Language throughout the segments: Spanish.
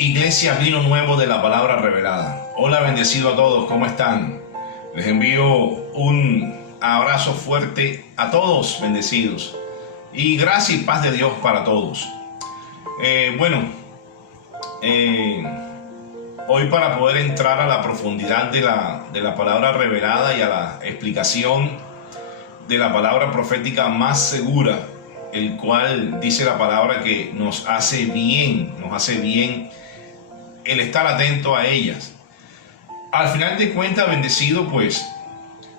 Iglesia Vino Nuevo de la Palabra Revelada. Hola, bendecido a todos, ¿cómo están? Les envío un abrazo fuerte a todos, bendecidos. Y gracia y paz de Dios para todos. Hoy para poder entrar a la profundidad de la palabra revelada y a la explicación de la palabra profética más segura, el cual dice la palabra que nos hace bien el estar atento a ellas. Al final de cuentas, bendecido, pues,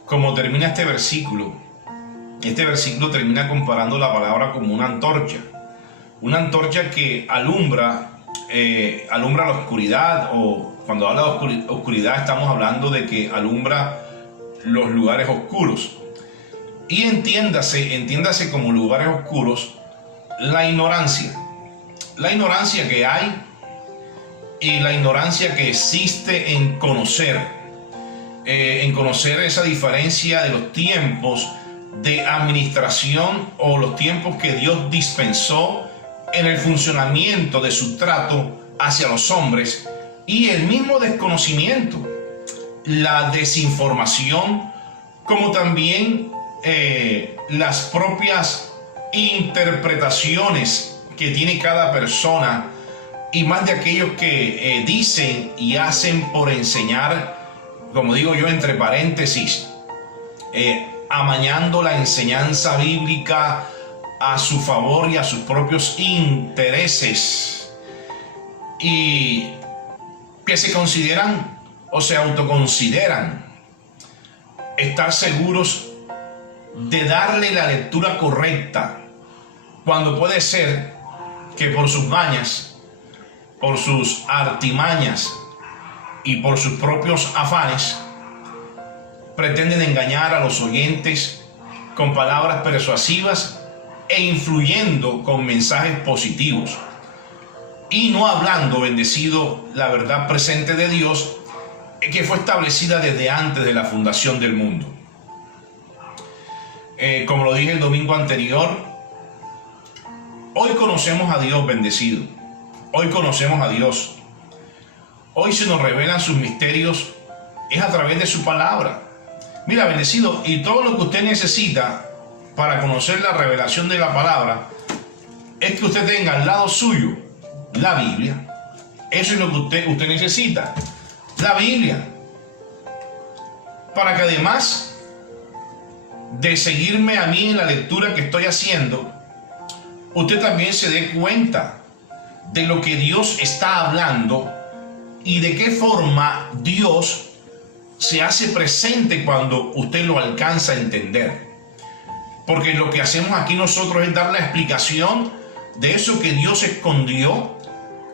como termina este versículo termina comparando la palabra como una antorcha que alumbra la oscuridad, o cuando habla de oscuridad estamos hablando de que alumbra los lugares oscuros. Y entiéndase como lugares oscuros la ignorancia que hay y la ignorancia que existe en conocer esa diferencia de los tiempos de administración o los tiempos que Dios dispensó en el funcionamiento de su trato hacia los hombres, y el mismo desconocimiento, la desinformación, como también las propias interpretaciones que tiene cada persona, y más de aquellos que dicen y hacen por enseñar, como digo yo entre paréntesis, amañando la enseñanza bíblica a su favor y a sus propios intereses, y que se consideran o se autoconsideran estar seguros de darle la lectura correcta, cuando puede ser que por sus mañas, por sus artimañas y por sus propios afanes pretenden engañar a los oyentes con palabras persuasivas e influyendo con mensajes positivos, y no hablando, bendecido, la verdad presente de Dios, que fue establecida desde antes de la fundación del mundo. Como lo dije el domingo anterior, hoy conocemos a Dios, bendecido. Hoy conocemos a Dios. Hoy se nos revelan sus misterios, es a través de su palabra. Mira, bendecido, y todo lo que usted necesita para conocer la revelación de la palabra es que usted tenga al lado suyo la Biblia. Eso es lo que usted necesita, la Biblia, para que además de seguirme a mí en la lectura que estoy haciendo, usted también se dé cuenta de lo que Dios está hablando y de qué forma Dios se hace presente cuando usted lo alcanza a entender. Porque lo que hacemos aquí nosotros es dar la explicación de eso que Dios escondió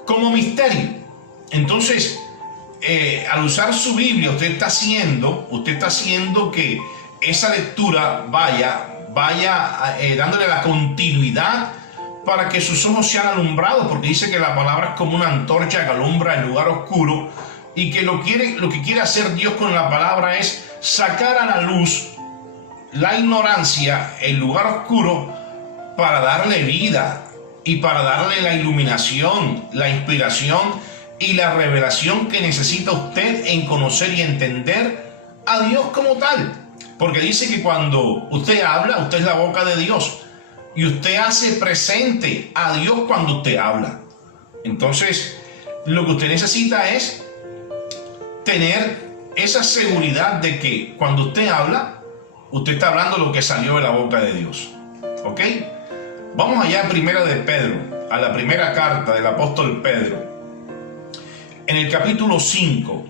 como misterio. Entonces, al usar su Biblia, usted está haciendo que esa lectura vaya dándole la continuidad para que sus ojos sean alumbrados, porque dice que la palabra es como una antorcha que alumbra el lugar oscuro, y que lo que quiere hacer Dios con la palabra es sacar a la luz la ignorancia, el lugar oscuro, para darle vida y para darle la iluminación, la inspiración y la revelación que necesita usted en conocer y entender a Dios como tal. Porque dice que cuando usted habla, usted es la boca de Dios, y usted hace presente a Dios cuando usted habla. Entonces, lo que usted necesita es tener esa seguridad de que cuando usted habla, usted está hablando lo que salió de la boca de Dios. ¿Ok? Vamos allá a Primera de Pedro, a la primera carta del apóstol Pedro. En el capítulo 5,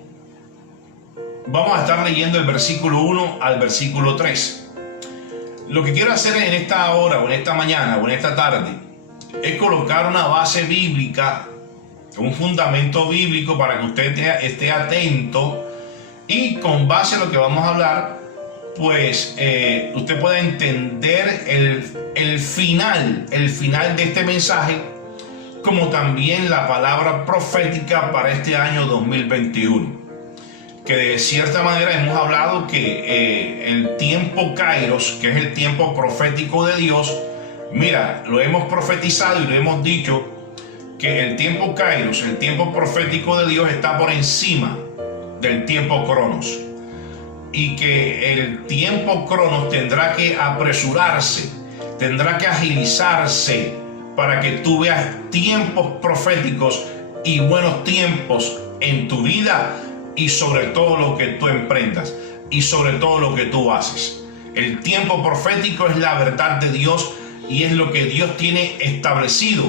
vamos a estar leyendo el versículo 1 al versículo 3. Lo que quiero hacer en esta hora, o en esta mañana, o en esta tarde, es colocar una base bíblica, un fundamento bíblico, para que usted esté atento, y con base a lo que vamos a hablar, pues usted pueda entender el final de este mensaje, como también la palabra profética para este año 2021. Que de cierta manera hemos hablado que el tiempo Kairos, que es el tiempo profético de Dios, mira, lo hemos profetizado y lo hemos dicho que el tiempo Kairos, el tiempo profético de Dios, está por encima del tiempo Cronos, y que el tiempo Cronos tendrá que apresurarse, tendrá que agilizarse para que tú veas tiempos proféticos y buenos tiempos en tu vida, y sobre todo lo que tú emprendas y sobre todo lo que tú haces. El tiempo profético es la verdad de Dios y es lo que Dios tiene establecido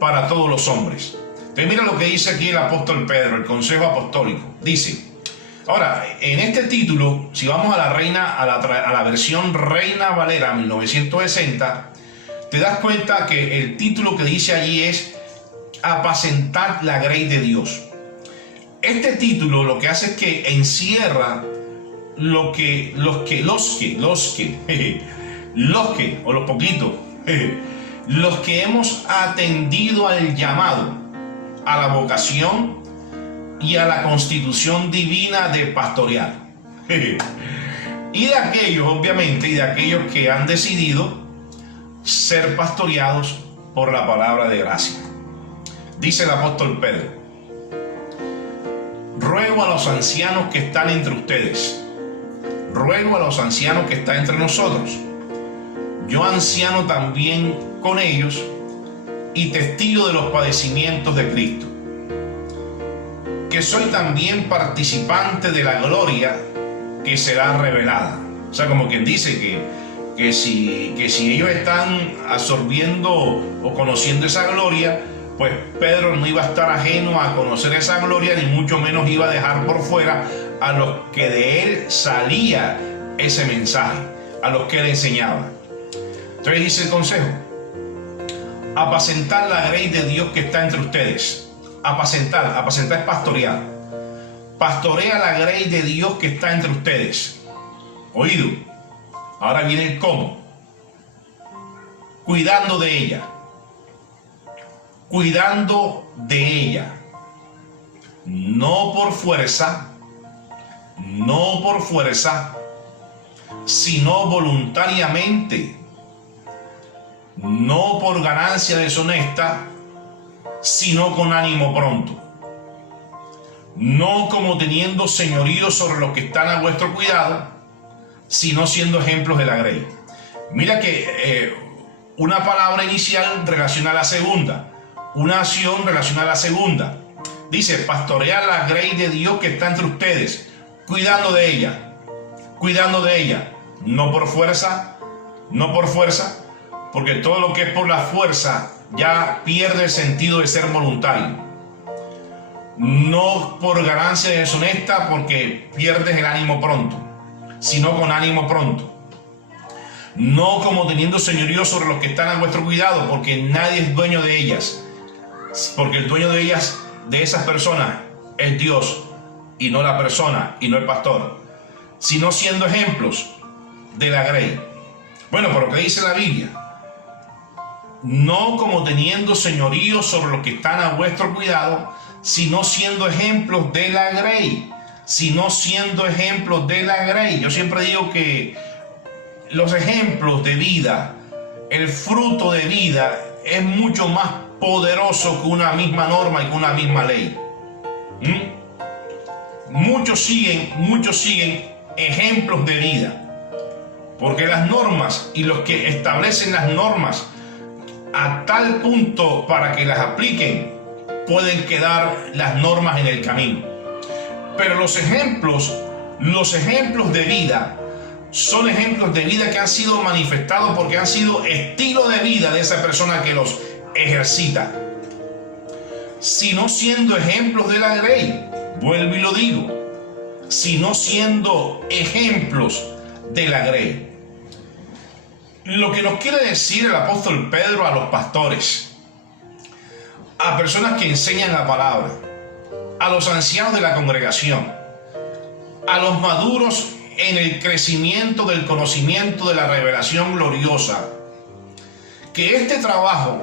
para todos los hombres. Entonces mira lo que dice aquí el apóstol Pedro, el consejo apostólico. Dice, ahora, en este título, si vamos a la versión Reina Valera 1960, te das cuenta que el título que dice allí es apacentar la grey de Dios. Este título lo que hace es que encierra los que, o los poquitos, los que hemos atendido al llamado, a la vocación y a la constitución divina de pastorear. Y de aquellos, obviamente, y de aquellos que han decidido ser pastoreados por la palabra de gracia. Dice el apóstol Pedro: ruego a los ancianos que están entre ustedes, ruego a los ancianos que están entre nosotros, yo anciano también con ellos y testigo de los padecimientos de Cristo, que soy también participante de la gloria que será revelada. O sea, como quien dice que si ellos están absorbiendo o conociendo esa gloria, pues Pedro no iba a estar ajeno a conocer esa gloria, ni mucho menos iba a dejar por fuera a los que de él salía ese mensaje, a los que él enseñaba. Entonces dice el consejo: apacentar la grey de Dios que está entre ustedes. Apacentar es pastorear. Pastorea la grey de Dios que está entre ustedes. Oído. Ahora viene el cómo. Cuidando de ella. Cuidando de ella. No por fuerza, sino voluntariamente. No por ganancia deshonesta, sino con ánimo pronto. No como teniendo señorío sobre los que están a vuestro cuidado, sino siendo ejemplos de la grey. Mira que una palabra inicial relaciona a la segunda, una acción relaciona a la segunda. Dice: pastorear la grey de Dios que está entre ustedes, cuidando de ella, no por fuerza, porque todo lo que es por la fuerza ya pierde el sentido de ser voluntario. No por ganancia deshonesta, porque pierdes el ánimo pronto, sino con ánimo pronto. No como teniendo señorío sobre los que están a vuestro cuidado, porque nadie es dueño de ellas, porque el dueño de ellas, de esas personas, es Dios, y no la persona, y no el pastor, sino siendo ejemplos de la grey. Bueno, pero ¿qué dice la Biblia? No como teniendo señorío sobre los que están a vuestro cuidado, sino siendo ejemplos de la grey. Yo siempre digo que los ejemplos de vida, el fruto de vida, es mucho más poderoso que una misma norma y que una misma ley. Muchos siguen ejemplos de vida, porque las normas y los que establecen las normas a tal punto para que las apliquen, pueden quedar las normas en el camino. Pero los ejemplos de vida son ejemplos de vida que han sido manifestados porque han sido estilo de vida de esa persona que los ejercita. Sino siendo ejemplos de la grey, vuelvo y lo digo, sino siendo ejemplos de la grey. Lo que nos quiere decir el apóstol Pedro a los pastores, a personas que enseñan la palabra, a los ancianos de la congregación, a los maduros en el crecimiento del conocimiento de la revelación gloriosa, que este trabajo,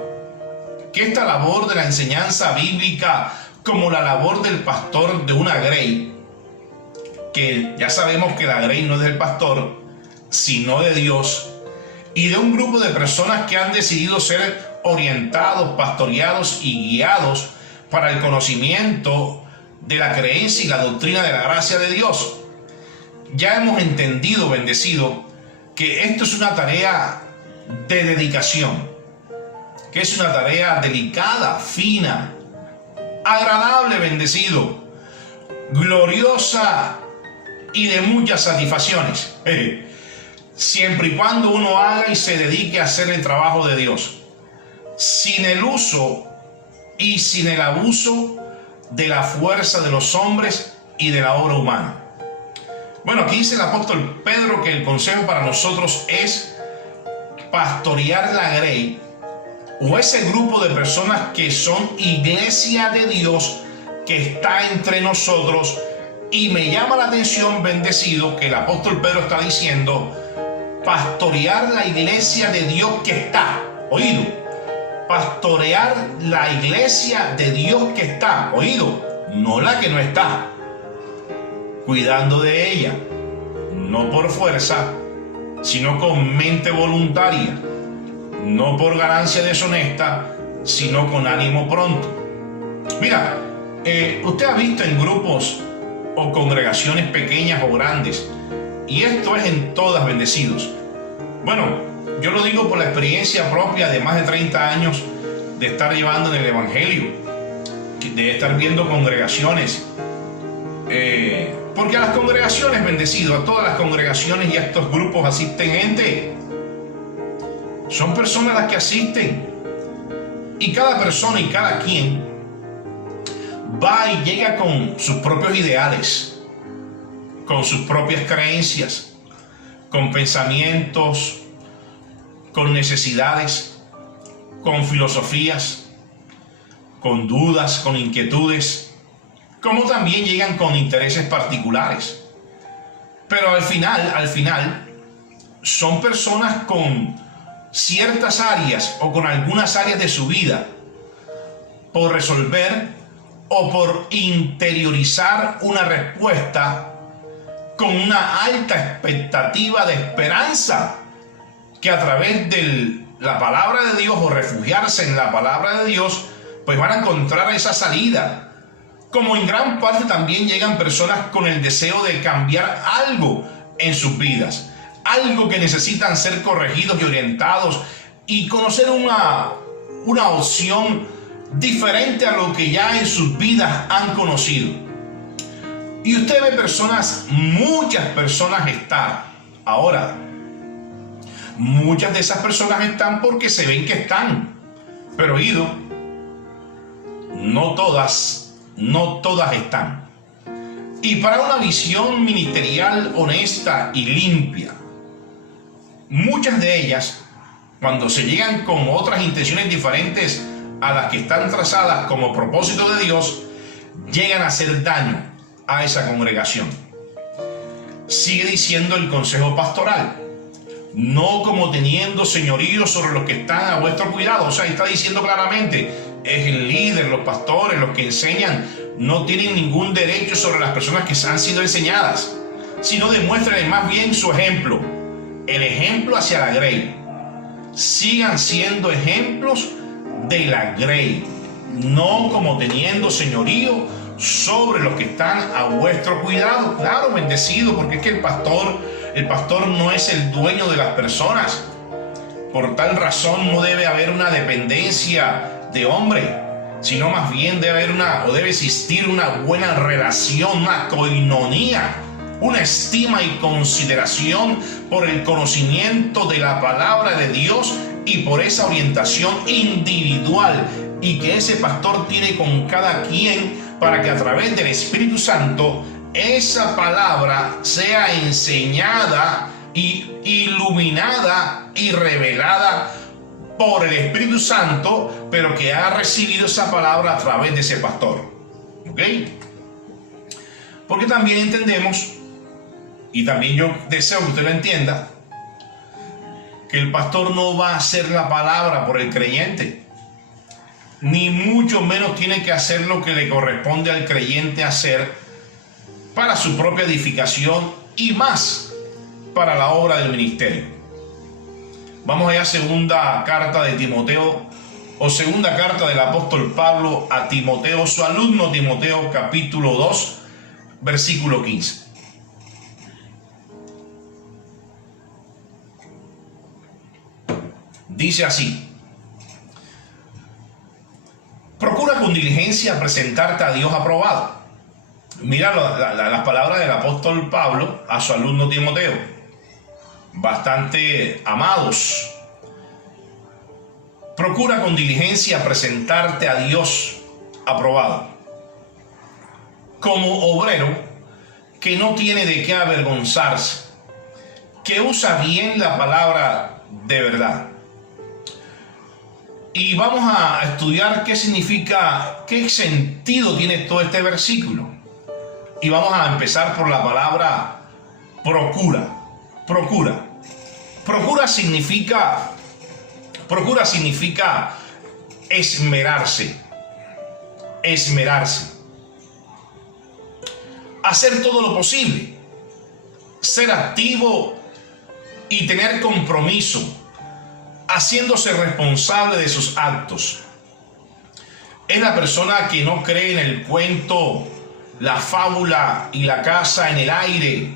que esta labor de la enseñanza bíblica, como la labor del pastor de una grey, que ya sabemos que la grey no es del pastor, sino de Dios, y de un grupo de personas que han decidido ser orientados, pastoreados y guiados para el conocimiento de la creencia y la doctrina de la gracia de Dios. Ya hemos entendido, bendecido, que esto es una tarea de dedicación, que es una tarea delicada, fina, agradable, bendecido, gloriosa y de muchas satisfacciones, siempre y cuando uno haga y se dedique a hacer el trabajo de Dios, sin el uso y sin el abuso de la fuerza de los hombres y de la obra humana. Bueno, aquí dice el apóstol Pedro que el consejo para nosotros es pastorear la grey, o ese grupo de personas que son iglesia de Dios que está entre nosotros. Y me llama la atención, bendecido, que el apóstol Pedro está diciendo pastorear la iglesia de Dios que está, oído, pastorear la iglesia de Dios que está, oído, no la que no está, cuidando de ella, no por fuerza, sino con mente voluntaria, no por ganancia deshonesta, sino con ánimo pronto. Mira, usted ha visto en grupos o congregaciones pequeñas o grandes, y esto es en todas, bendecidos. Bueno, yo lo digo por la experiencia propia de más de 30 años de estar llevando en el Evangelio, de estar viendo congregaciones, porque a las congregaciones, bendecido, a todas las congregaciones y a estos grupos asisten gente. Son personas las que asisten, y cada persona y cada quien va y llega con sus propios ideales, con sus propias creencias, con pensamientos, con necesidades, con filosofías, con dudas, con inquietudes, como también llegan con intereses particulares. Pero al final, son personas con ciertas áreas o con algunas áreas de su vida por resolver o por interiorizar una respuesta con una alta expectativa de esperanza, que a través de la palabra de Dios o refugiarse en la palabra de Dios, pues van a encontrar esa salida. Como en gran parte también llegan personas con el deseo de cambiar algo en sus vidas, algo que necesitan ser corregidos y orientados y conocer una opción diferente a lo que ya en sus vidas han conocido. Y usted ve personas, muchas personas están. Ahora, muchas de esas personas están porque se ven que están. Pero oído, no todas están. Y para una visión ministerial honesta y limpia, muchas de ellas, cuando se llegan con otras intenciones diferentes a las que están trazadas como propósito de Dios, llegan a hacer daño a esa congregación. Sigue diciendo el consejo pastoral: no como teniendo señorío sobre los que están a vuestro cuidado. O sea, está diciendo claramente, es el líder, los pastores, los que enseñan, no tienen ningún derecho sobre las personas que han sido enseñadas, sino demuéstrenle más bien su ejemplo, el ejemplo hacia la grey. Sigan siendo ejemplos de la grey, no como teniendo señorío sobre los que están a vuestro cuidado. Claro, bendecido, porque es que el pastor no es el dueño de las personas. Por tal razón no debe haber una dependencia de hombre, sino más bien debe existir una buena relación, una coinonía, una estima y consideración por el conocimiento de la palabra de Dios y por esa orientación individual y que ese pastor tiene con cada quien, para que a través del Espíritu Santo esa palabra sea enseñada y iluminada y revelada por el Espíritu Santo, pero que ha recibido esa palabra a través de ese pastor. ¿Ok? Porque también entendemos, y también yo deseo que usted lo entienda, que el pastor no va a hacer la palabra por el creyente, ni mucho menos tiene que hacer lo que le corresponde al creyente hacer para su propia edificación y más para la obra del ministerio. Vamos allá a segunda carta de Timoteo o segunda carta del apóstol Pablo a Timoteo, su alumno Timoteo, capítulo 2, versículo 15. Dice así: procura con diligencia presentarte a Dios aprobado. Mira las palabras del apóstol Pablo a su alumno Timoteo, bastante amados. Procura con diligencia presentarte a Dios aprobado, como obrero que no tiene de qué avergonzarse, que usa bien la palabra de verdad. Y vamos a estudiar qué significa, qué sentido tiene todo este versículo. Y vamos a empezar por la palabra procura. Procura. Procura significa esmerarse. Esmerarse. Hacer todo lo posible. Ser activo y tener compromiso, haciéndose responsable de sus actos. Es la persona que no cree en el cuento, la fábula y la casa en el aire,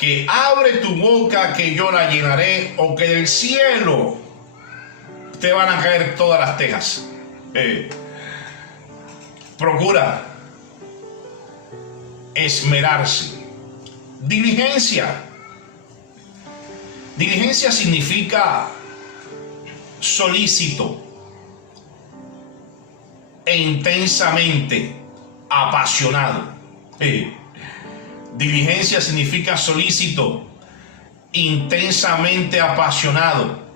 que abre tu boca que yo la llenaré, o que del cielo te van a caer todas las tejas. Procura esmerarse. Diligencia. Diligencia significa solícito e intensamente apasionado. Diligencia significa solícito, intensamente apasionado.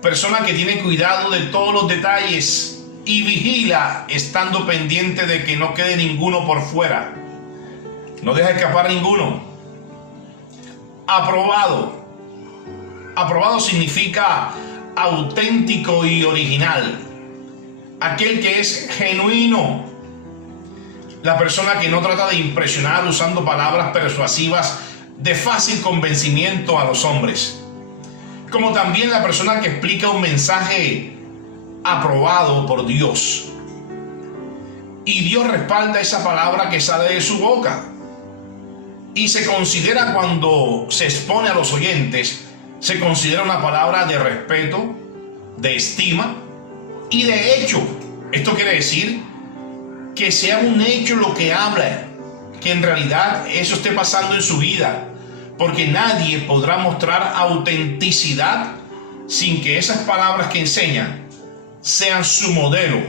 Persona que tiene cuidado de todos los detalles y vigila, estando pendiente de que no quede ninguno por fuera. No deja escapar ninguno. Aprobado. Aprobado significa auténtico y original. Aquel que es genuino. La persona que no trata de impresionar usando palabras persuasivas de fácil convencimiento a los hombres. Como también la persona que explica un mensaje aprobado por Dios. Y Dios respalda esa palabra que sale de su boca. Y se considera, cuando se expone a los oyentes, se considera una palabra de respeto, de estima y de hecho. Esto quiere decir que sea un hecho lo que habla, que en realidad eso esté pasando en su vida, porque nadie podrá mostrar autenticidad sin que esas palabras que enseñan sean su modelo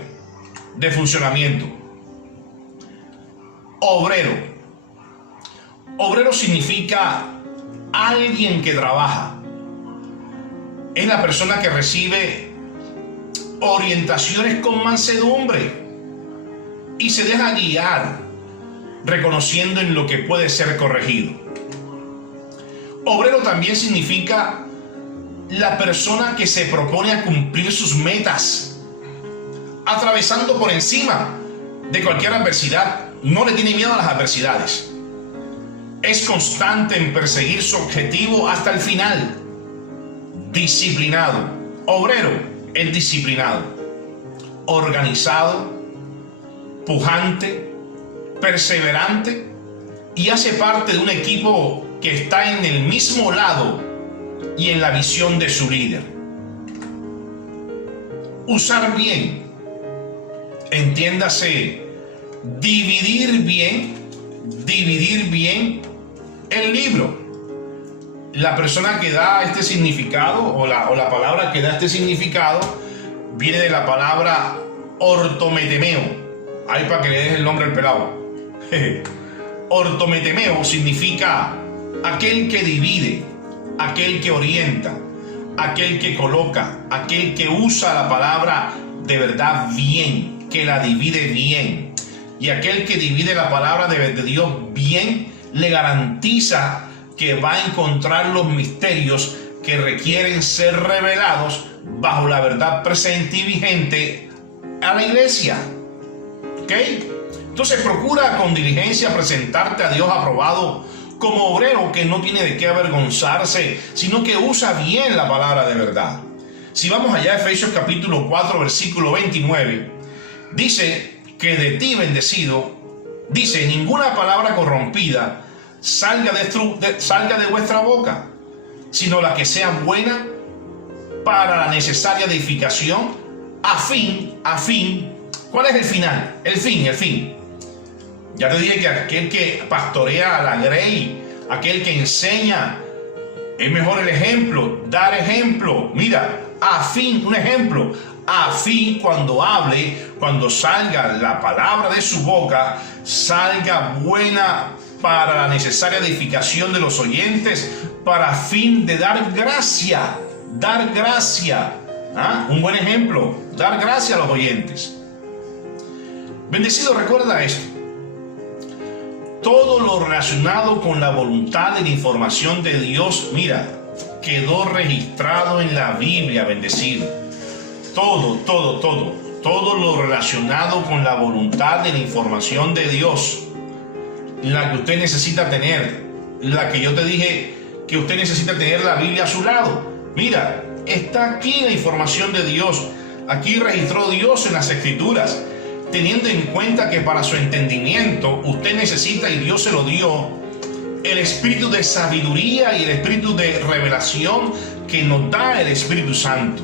de funcionamiento. Obrero. Obrero significa alguien que trabaja. Es la persona que recibe orientaciones con mansedumbre y se deja guiar, reconociendo en lo que puede ser corregido. Obrero también significa la persona que se propone a cumplir sus metas, atravesando por encima de cualquier adversidad. No le tiene miedo a las adversidades. Es constante en perseguir su objetivo hasta el final. Disciplinado. Obrero es disciplinado, organizado, pujante, perseverante, y hace parte de un equipo que está en el mismo lado y en la visión de su líder. Usar bien, entiéndase, dividir bien el libro. La persona que da este significado, o la palabra que da este significado, viene de la palabra ortometemeo. Ahí para que le des el nombre al pelado. Ortometemeo significa aquel que divide, aquel que orienta, aquel que coloca, aquel que usa la palabra de verdad bien, que la divide bien. Y aquel que divide la palabra de Dios bien, le garantiza que va a encontrar los misterios que requieren ser revelados bajo la verdad presente y vigente a la iglesia. ¿Ok? Entonces procura con diligencia presentarte a Dios aprobado como obrero que no tiene de qué avergonzarse, sino que usa bien la palabra de verdad. Si vamos allá a Efesios capítulo 4, versículo 29, dice que de ti, bendecido, dice, ninguna palabra corrompida salga de vuestra boca, sino la que sea buena para la necesaria edificación, a fin, ¿cuál es el final? El fin. Ya te dije que aquel que pastorea a la grey, aquel que enseña, es mejor el ejemplo, dar ejemplo. Mira, a fin, un ejemplo, a fin cuando hable, cuando salga la palabra de su boca, salga buena para la necesaria edificación de los oyentes, para fin de dar gracia. Un buen ejemplo, dar gracia a los oyentes. Bendecido, recuerda esto. Todo lo relacionado con la voluntad de la información de Dios, mira, quedó registrado en la Biblia, bendecido. Todo lo relacionado con la voluntad de la información de Dios, la que usted necesita tener, la que yo te dije que usted necesita tener la Biblia a su lado. Mira, está aquí la información de Dios. Aquí registró Dios en las Escrituras, teniendo en cuenta que para su entendimiento usted necesita, y Dios se lo dio, el espíritu de sabiduría y el espíritu de revelación que nos da el Espíritu Santo,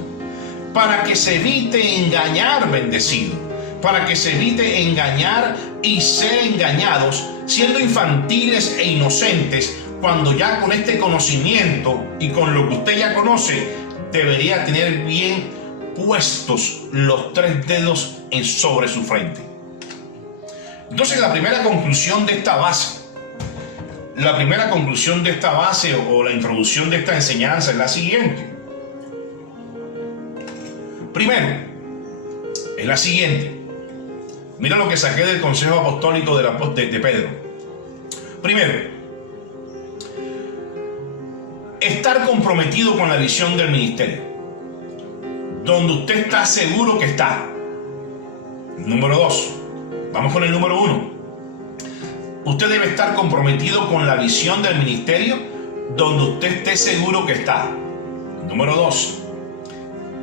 para que se evite engañar, bendecido, para que se evite engañar y ser engañados, siendo infantiles e inocentes, cuando ya con este conocimiento y con lo que usted ya conoce, debería tener bien puestos los 3 dedos sobre su frente. Entonces, la primera conclusión de esta base o la introducción de esta enseñanza es la siguiente. Primero, es la siguiente. Mira lo que saqué del consejo apostólico de Pedro. Primero, estar comprometido con la visión del ministerio, donde usted está seguro que está. Número 2, vamos con el número 1. Usted debe estar comprometido con la visión del ministerio, donde usted esté seguro que está. Número 2,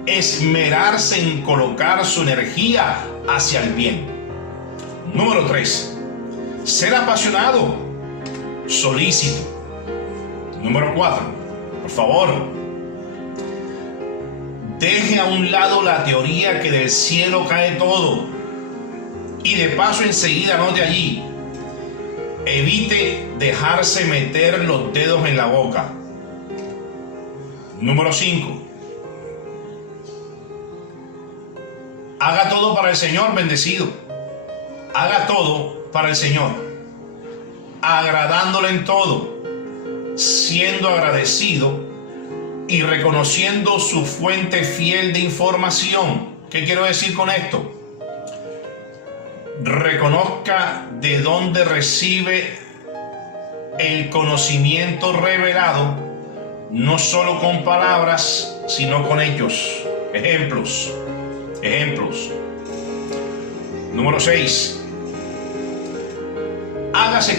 esmerarse en colocar su energía hacia el bien. Número 3, ser apasionado, solícito. Número 4, por favor, deje a un lado la teoría que del cielo cae todo, y de paso enseguida anote allí, evite dejarse meter los dedos en la boca. Número 5, haga todo para el Señor, bendecido. Haga todo para el Señor, agradándole en todo, siendo agradecido y reconociendo su fuente fiel de información. ¿Qué quiero decir con esto? Reconozca de dónde recibe el conocimiento revelado, no solo con palabras, sino con hechos, ejemplos. Número 6, hágase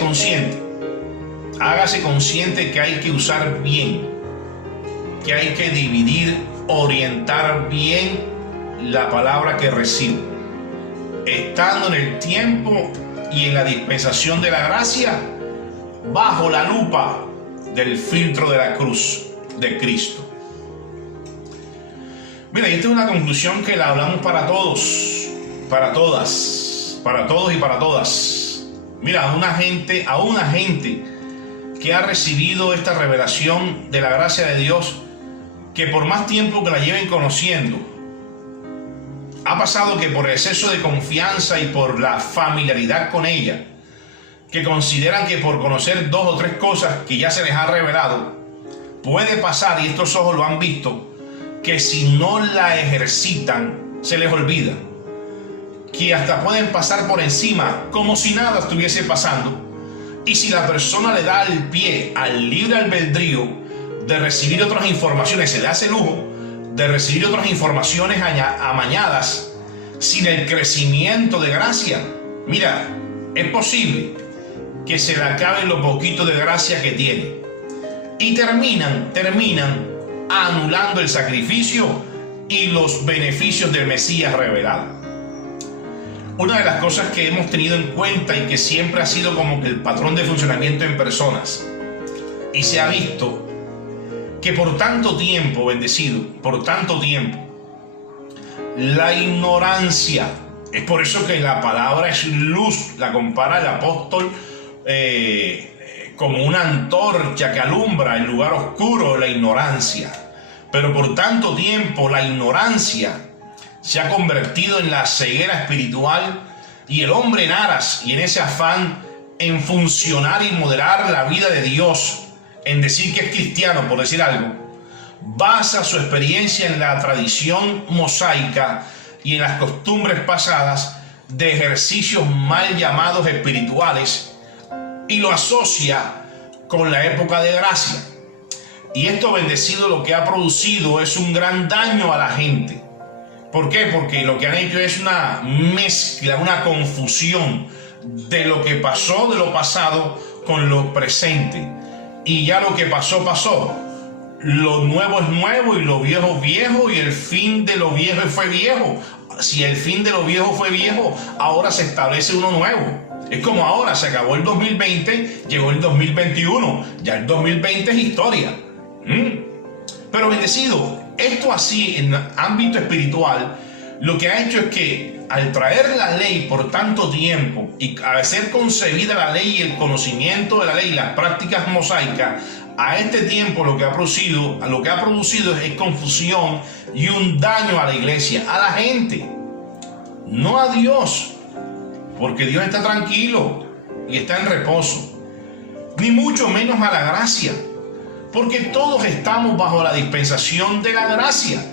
consciente que hay que usar bien, que hay que dividir, orientar bien la palabra que recibe, estando en el tiempo y en la dispensación de la gracia, bajo la lupa del filtro de la cruz de Cristo. Mira, y esta es una conclusión que la hablamos para todos, para todas, para todos y para todas. Mira, a una gente que ha recibido esta revelación de la gracia de Dios, que por más tiempo que la lleven conociendo, ha pasado que por exceso de confianza y por la familiaridad con ella, que consideran que por conocer 2 o 3 cosas que ya se les ha revelado, puede pasar, y estos ojos lo han visto, que si no la ejercitan, se les olvida, que hasta pueden pasar por encima como si nada estuviese pasando. Y si la persona le da el pie al libre albedrío de recibir otras informaciones, se le hace lujo de recibir otras informaciones amañadas sin el crecimiento de gracia, mira, es posible que se le acabe lo poquito de gracia que tiene, y terminan anulando el sacrificio y los beneficios del Mesías revelado. Una de las cosas que hemos tenido en cuenta y que siempre ha sido como que el patrón de funcionamiento en personas, y se ha visto que por tanto tiempo, bendecido, por tanto tiempo, la ignorancia, es por eso que la palabra es luz, la compara el apóstol como una antorcha que alumbra el lugar oscuro de la ignorancia. Pero por tanto tiempo la ignorancia se ha convertido en la ceguera espiritual, y el hombre en aras y en ese afán en funcionar y moderar la vida de Dios, en decir que es cristiano, por decir algo, basa su experiencia en la tradición mosaica y en las costumbres pasadas de ejercicios mal llamados espirituales, y lo asocia con la época de gracia. Y esto, bendecido, lo que ha producido es un gran daño a la gente. ¿Por qué? Porque lo que han hecho es una mezcla, una confusión de lo que pasó, de lo pasado, con lo presente. Y ya lo que pasó, pasó. Lo nuevo es nuevo y lo viejo es viejo, y el fin de lo viejo fue viejo. Si el fin de lo viejo fue viejo, ahora se establece uno nuevo. Es como ahora, se acabó el 2020, llegó el 2021. Ya el 2020 es historia. Pero bendecido, esto así en ámbito espiritual, lo que ha hecho es que al traer la ley por tanto tiempo y al ser concebida la ley y el conocimiento de la ley y las prácticas mosaicas, a este tiempo lo que ha producido es confusión y un daño a la iglesia, a la gente, no a Dios, porque Dios está tranquilo y está en reposo, ni mucho menos a la gracia. Porque todos estamos bajo la dispensación de la gracia.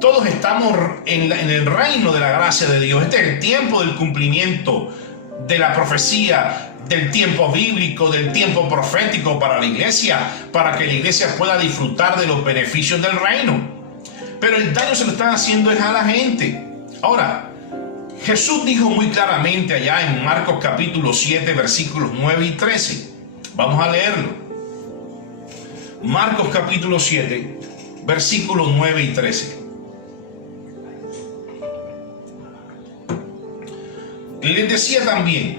Todos estamos en el reino de la gracia de Dios. Este es el tiempo del cumplimiento de la profecía, del tiempo bíblico, del tiempo profético para la iglesia, para que la iglesia pueda disfrutar de los beneficios del reino. Pero el daño se lo están haciendo es a la gente. Ahora, Jesús dijo muy claramente allá en Marcos capítulo 7, versículos 9 y 13. Vamos a leerlo. Marcos capítulo 7, versículos 9 y 13. Les decía también,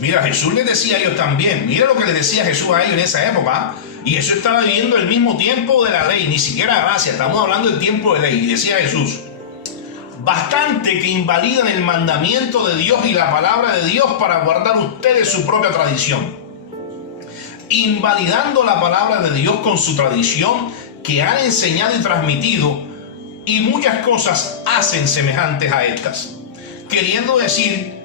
mira, Jesús les decía a ellos también, mira lo que les decía Jesús a ellos en esa época, y eso estaba viviendo el mismo tiempo de la ley, ni siquiera gracia, estamos hablando del tiempo de ley. Y decía Jesús: bastante que invalidan el mandamiento de Dios y la palabra de Dios para guardar ustedes su propia tradición, invalidando la palabra de Dios con su tradición que han enseñado y transmitido, y muchas cosas hacen semejantes a estas, queriendo decir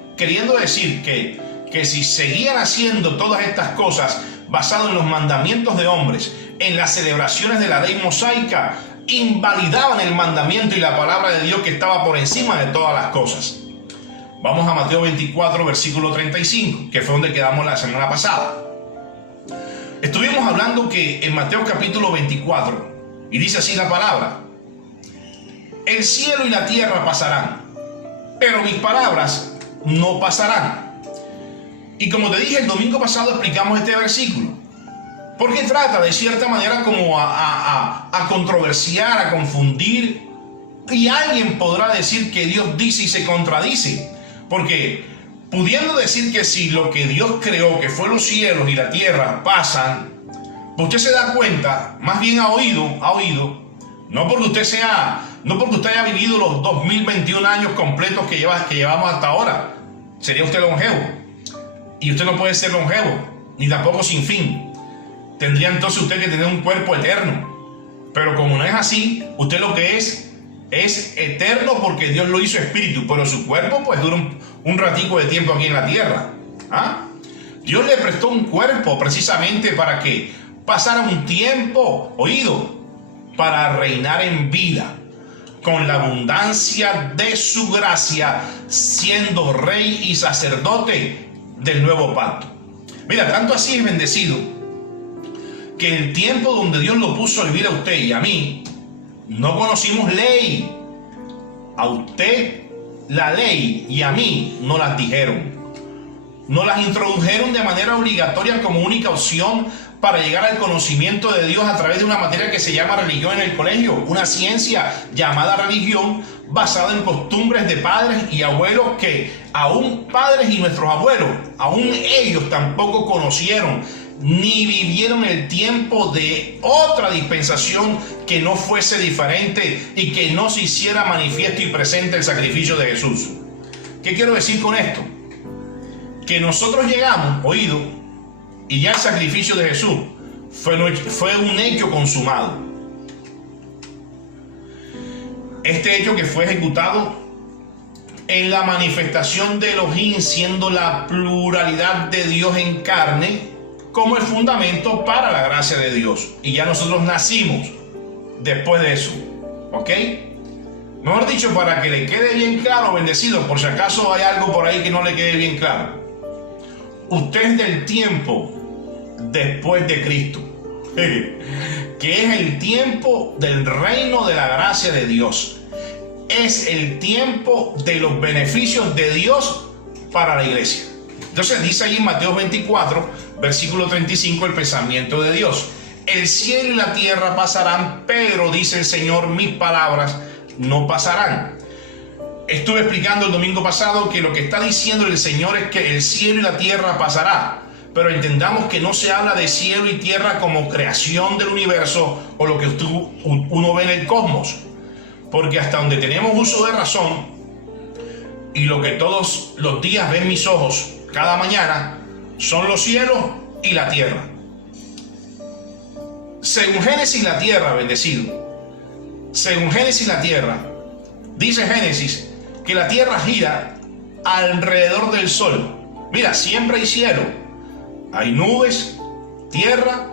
que si seguían haciendo todas estas cosas basado en los mandamientos de hombres, en las celebraciones de la ley mosaica, invalidaban el mandamiento y la palabra de Dios que estaba por encima de todas las cosas. Vamos a Mateo 24, versículo 35, que fue donde quedamos la semana pasada. Estuvimos hablando que en Mateo capítulo 24, y dice así la palabra: el cielo y la tierra pasarán, pero mis palabras no pasarán. Y como te dije el domingo pasado, explicamos este versículo, porque trata de cierta manera como a controversiar, a confundir, y alguien podrá decir que Dios dice y se contradice, porque pudiendo decir que si lo que Dios creó, que fue los cielos y la tierra, pasan, pues usted se da cuenta, más bien ha oído, no porque usted haya vivido los 2021 años completos que llevamos hasta ahora, sería usted longevo, y usted no puede ser longevo, ni tampoco sin fin. Tendría entonces usted que tener un cuerpo eterno, pero como no es así, usted lo que es eterno porque Dios lo hizo espíritu, pero su cuerpo pues dura un ratico de tiempo aquí en la tierra. Dios le prestó un cuerpo precisamente para que pasara un tiempo, para reinar en vida, con la abundancia de su gracia, siendo rey y sacerdote del nuevo pacto. Mira, tanto así es bendecido, que el tiempo donde Dios lo puso a vivir a usted y a mí, no conocimos ley. A usted la ley y a mí no las dijeron. No las introdujeron de manera obligatoria como única opción para llegar al conocimiento de Dios a través de una materia que se llama religión en el colegio, una ciencia llamada religión basada en costumbres de padres y abuelos que aún padres y nuestros abuelos, aún ellos tampoco conocieron ni vivieron el tiempo de otra dispensación que no fuese diferente y que no se hiciera manifiesto y presente el sacrificio de Jesús. ¿Qué quiero decir con esto? Que nosotros llegamos, oído, y ya el sacrificio de Jesús fue un hecho consumado. Este hecho que fue ejecutado en la manifestación de Elohim, siendo la pluralidad de Dios en carne, como el fundamento para la gracia de Dios. Y ya nosotros nacimos después de eso. ¿Ok? Mejor dicho, para que le quede bien claro, bendecido, por si acaso hay algo por ahí que no le quede bien claro. Usted es del tiempo después de Cristo, que es el tiempo del reino de la gracia de Dios. Es el tiempo de los beneficios de Dios para la iglesia. Entonces dice ahí en Mateo 24, versículo 35, el pensamiento de Dios. El cielo y la tierra pasarán, pero dice el Señor, mis palabras no pasarán. Estuve explicando el domingo pasado que lo que está diciendo el Señor es que el cielo y la tierra pasará, pero entendamos que no se habla de cielo y tierra como creación del universo o lo que uno ve en el cosmos, porque hasta donde tenemos uso de razón y lo que todos los días ven mis ojos cada mañana son los cielos y la tierra. Según Génesis, la tierra, bendecido, según Génesis, la tierra, dice Génesis que la tierra gira alrededor del sol. Mira, siempre hay cielo, hay nubes, tierra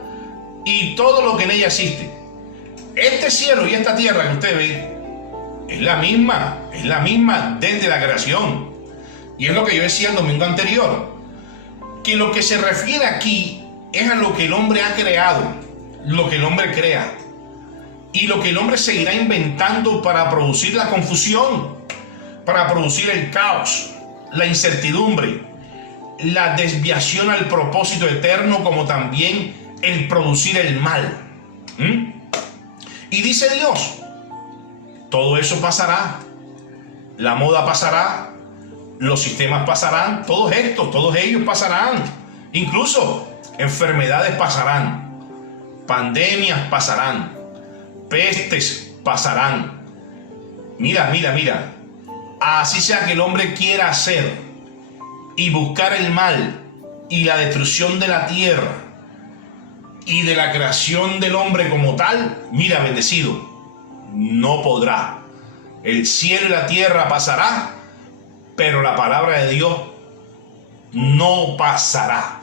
y todo lo que en ella existe. Este cielo y esta tierra que usted ve es la misma desde la creación. Y es lo que yo decía el domingo anterior, que lo que se refiere aquí es a lo que el hombre ha creado, lo que el hombre crea y lo que el hombre seguirá inventando para producir la confusión, para producir el caos, la incertidumbre, la desviación al propósito eterno, como también el producir el mal. Y dice Dios, todo eso pasará, la moda pasará, los sistemas pasarán, todos ellos pasarán, incluso enfermedades pasarán, pandemias pasarán, pestes pasarán. Mira, así sea que el hombre quiera hacer y buscar el mal y la destrucción de la tierra y de la creación del hombre como tal, mira, bendecido, no podrá. El cielo y la tierra pasará, pero la palabra de Dios no pasará.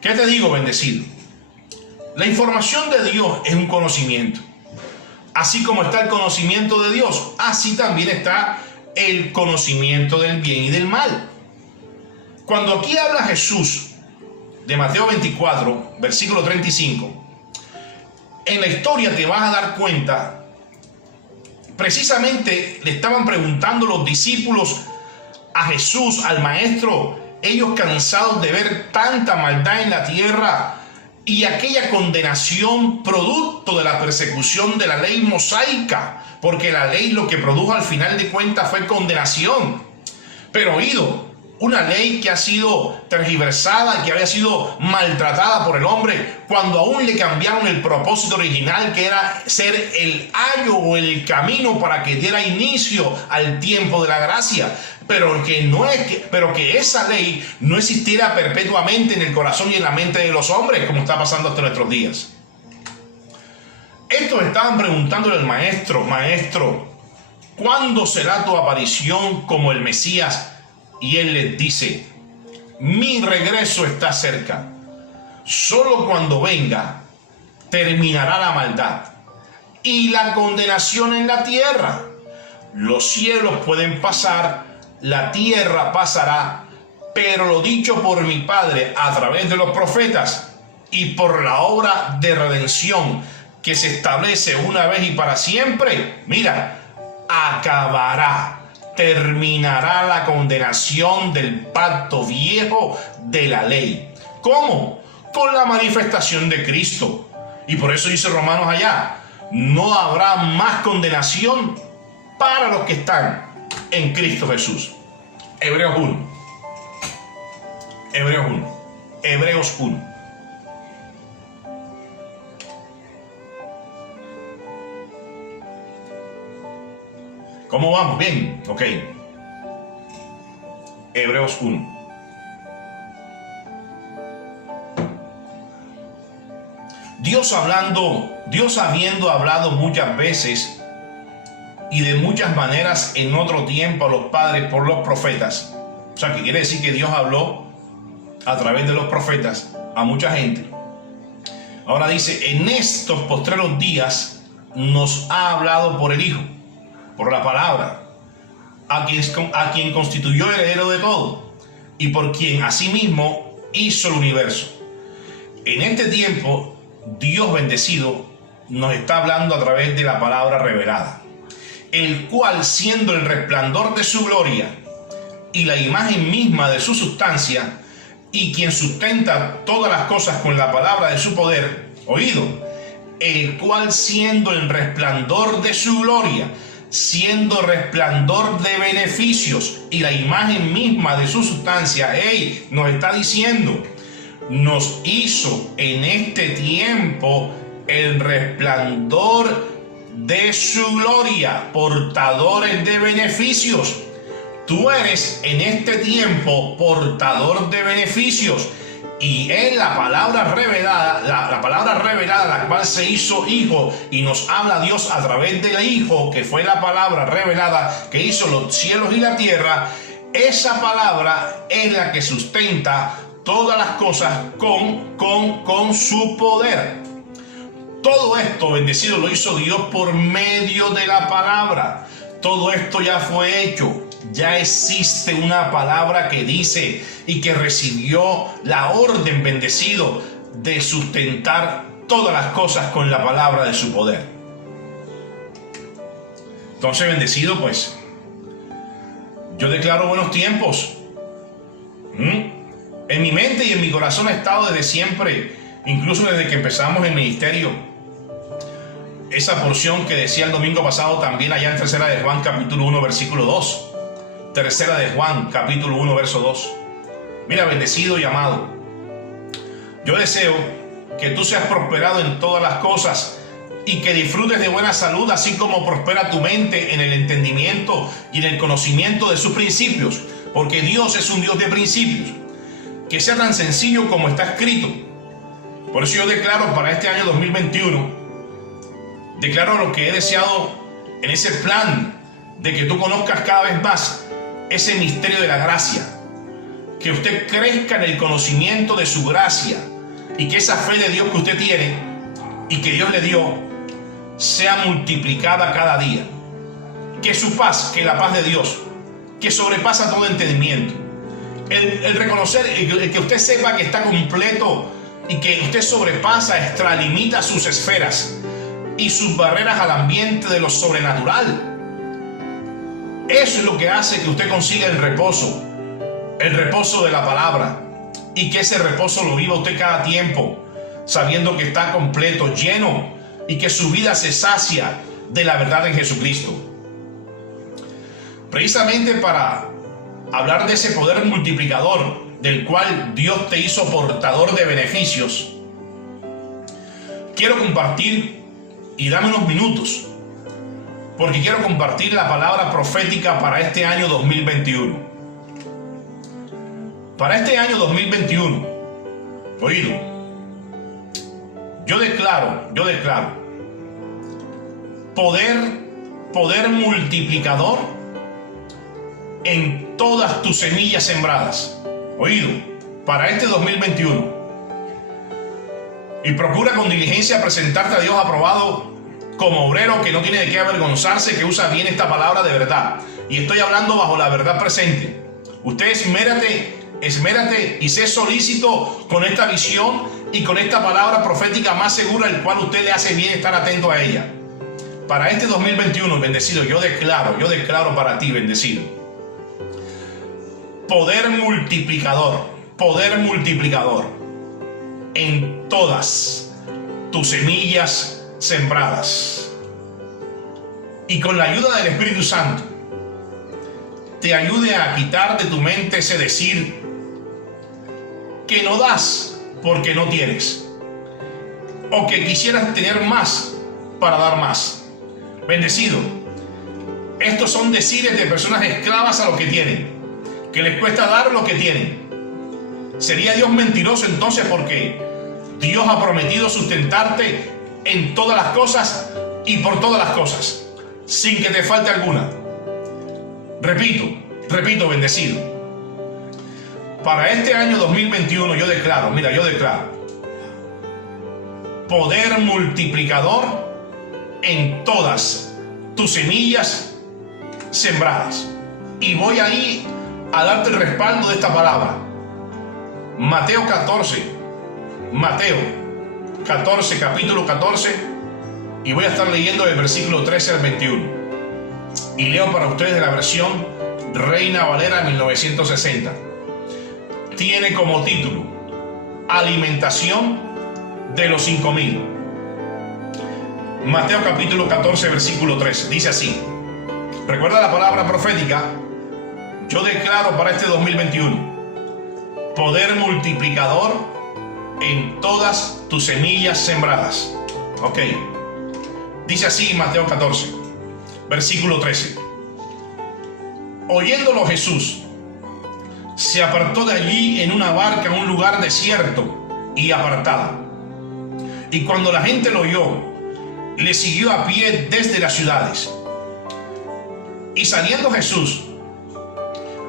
¿Qué te digo, bendecido? La información de Dios es un conocimiento. Así como está el conocimiento de Dios, así también está el conocimiento del bien y del mal. Cuando aquí habla Jesús de Mateo 24, versículo 35, en la historia te vas a dar cuenta, precisamente le estaban preguntando los discípulos a Jesús, al Maestro, ellos cansados de ver tanta maldad en la tierra y aquella condenación producto de la persecución de la ley mosaica, porque la ley lo que produjo al final de cuentas fue condenación. Pero oído, una ley que ha sido tergiversada, que había sido maltratada por el hombre, cuando aún le cambiaron el propósito original, que era ser el ayo o el camino para que diera inicio al tiempo de la gracia, pero que esa ley no existiera perpetuamente en el corazón y en la mente de los hombres, como está pasando hasta nuestros días. Estos estaban preguntándole al Maestro, ¿cuándo será tu aparición como el Mesías? Y él les dice, mi regreso está cerca. Solo cuando venga terminará la maldad y la condenación en la tierra. Los cielos pueden pasar, la tierra pasará, pero lo dicho por mi Padre a través de los profetas y por la obra de redención que se establece una vez y para siempre, mira, acabará. Terminará la condenación del pacto viejo de la ley. ¿Cómo? con la manifestación de Cristo. Y por eso dice Romanos allá, no habrá más condenación para los que están en Cristo Jesús. Hebreos 1. Hebreos 1. Hebreos 1. ¿Cómo vamos? Bien, ok. Hebreos 1. Dios habiendo hablado muchas veces y de muchas maneras en otro tiempo a los padres por los profetas. O sea, que quiere decir que Dios habló a través de los profetas a mucha gente. Ahora dice, en estos postreros días nos ha hablado por el Hijo, por la palabra, a quien constituyó heredero de todo y por quien asimismo hizo el universo. En este tiempo, Dios bendecido nos está hablando a través de la palabra revelada, el cual, siendo el resplandor de su gloria y la imagen misma de su sustancia, y quien sustenta todas las cosas con la palabra de su poder, oído, el cual, siendo el resplandor de su gloria, siendo resplandor de beneficios y la imagen misma de su sustancia, nos está diciendo, nos hizo en este tiempo el resplandor de su gloria, portadores de beneficios. Tú eres en este tiempo portador de beneficios, y en la palabra revelada, la palabra revelada, la cual se hizo hijo, y nos habla Dios a través del Hijo, que fue la palabra revelada que hizo los cielos y la tierra. Esa palabra es la que sustenta todas las cosas con su poder. Todo esto, bendecido, lo hizo Dios por medio de la palabra. Todo esto ya fue hecho. Ya existe una palabra que dice y que recibió la orden, bendecido, de sustentar todas las cosas con la palabra de su poder. Entonces, bendecido, pues, yo declaro buenos tiempos. En mi mente y en mi corazón ha estado desde siempre, incluso desde que empezamos el ministerio, esa porción que decía el domingo pasado también allá en 3 de Juan capítulo 1 versículo 2. 3 de Juan capítulo 1 verso 2. Mira, bendecido y amado, yo deseo que tú seas prosperado en todas las cosas y que disfrutes de buena salud, así como prospera tu mente en el entendimiento y en el conocimiento de sus principios, porque Dios es un Dios de principios. Que sea tan sencillo como está escrito. Por eso yo declaro para este año 2021, declaro lo que he deseado en ese plan de que tú conozcas cada vez más ese misterio de la gracia, que usted crezca en el conocimiento de su gracia y que esa fe de Dios que usted tiene y que Dios le dio sea multiplicada cada día, que su paz, que la paz de Dios, que sobrepasa todo entendimiento, el reconocer, el que usted sepa que está completo y que usted sobrepasa, extralimita sus esferas y sus barreras al ambiente de lo sobrenatural. Eso es lo que hace que usted consiga el reposo de la palabra, y que ese reposo lo viva usted cada tiempo, sabiendo que está completo, lleno, y que su vida se sacia de la verdad en Jesucristo. Precisamente para hablar de ese poder multiplicador del cual Dios te hizo portador de beneficios, quiero compartir, y dame unos minutos, porque quiero compartir la palabra profética para este año 2021. Para este año 2021, oído, yo declaro poder multiplicador en todas tus semillas sembradas. Oído, para este 2021. Y procura con diligencia presentarte a Dios aprobado, como obrero que no tiene de qué avergonzarse, que usa bien esta palabra de verdad. Y estoy hablando bajo la verdad presente. Usted esmérate y sé solícito con esta visión y con esta palabra profética más segura, el cual usted le hace bien estar atento a ella. Para este 2021, bendecido, yo declaro para ti, bendecido, poder multiplicador en todas tus semillas sembradas. Y con la ayuda del Espíritu Santo, te ayude a quitar de tu mente ese decir que no das porque no tienes, o que quisieras tener más para dar más. Bendecido, estos son decires de personas esclavas a lo que tienen, que les cuesta dar lo que tienen. ¿Sería Dios mentiroso entonces porque Dios ha prometido sustentarte en todas las cosas y por todas las cosas, sin que te falte alguna? Repito, bendecido. Para este año 2021 yo declaro poder multiplicador en todas tus semillas sembradas. Y voy ahí a darte el respaldo de esta palabra. Mateo 14, capítulo 14, y voy a estar leyendo del versículo 13 al 21. Y leo para ustedes la versión Reina Valera 1960. Tiene como título Alimentación de los 5,000. Mateo capítulo 14, versículo 13. Dice así. Recuerda la palabra profética. Yo declaro para este 2021 poder multiplicador en todas tus semillas sembradas. Ok. Dice así Mateo 14, versículo 13. Oyéndolo Jesús, se apartó de allí en una barca a un lugar desierto y apartado. Y cuando la gente lo oyó, le siguió a pie desde las ciudades. Y saliendo Jesús,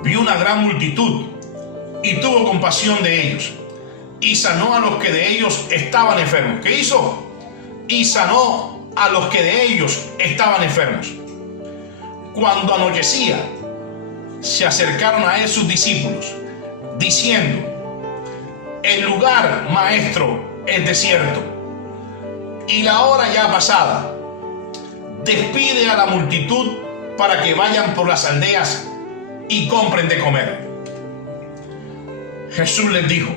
vio una gran multitud y tuvo compasión de ellos, y sanó a los que de ellos estaban enfermos. ¿Qué hizo? Y sanó a los que de ellos estaban enfermos. Cuando anochecía, se acercaron a él sus discípulos, diciendo: el lugar, maestro, es desierto, y la hora ya pasada. Despide a la multitud para que vayan por las aldeas y compren de comer. Jesús les dijo,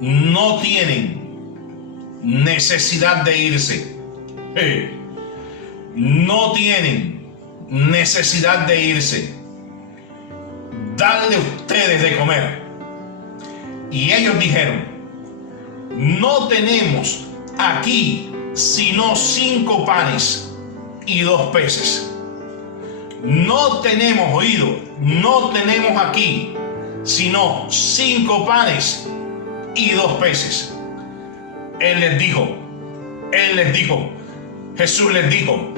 no tienen necesidad de irse. No tienen necesidad de irse. Dadle ustedes de comer. Y ellos dijeron: no tenemos aquí sino 5 panes y 2 peces. No tenemos no tenemos aquí sino 5 panes y 2 peces. Jesús les dijo,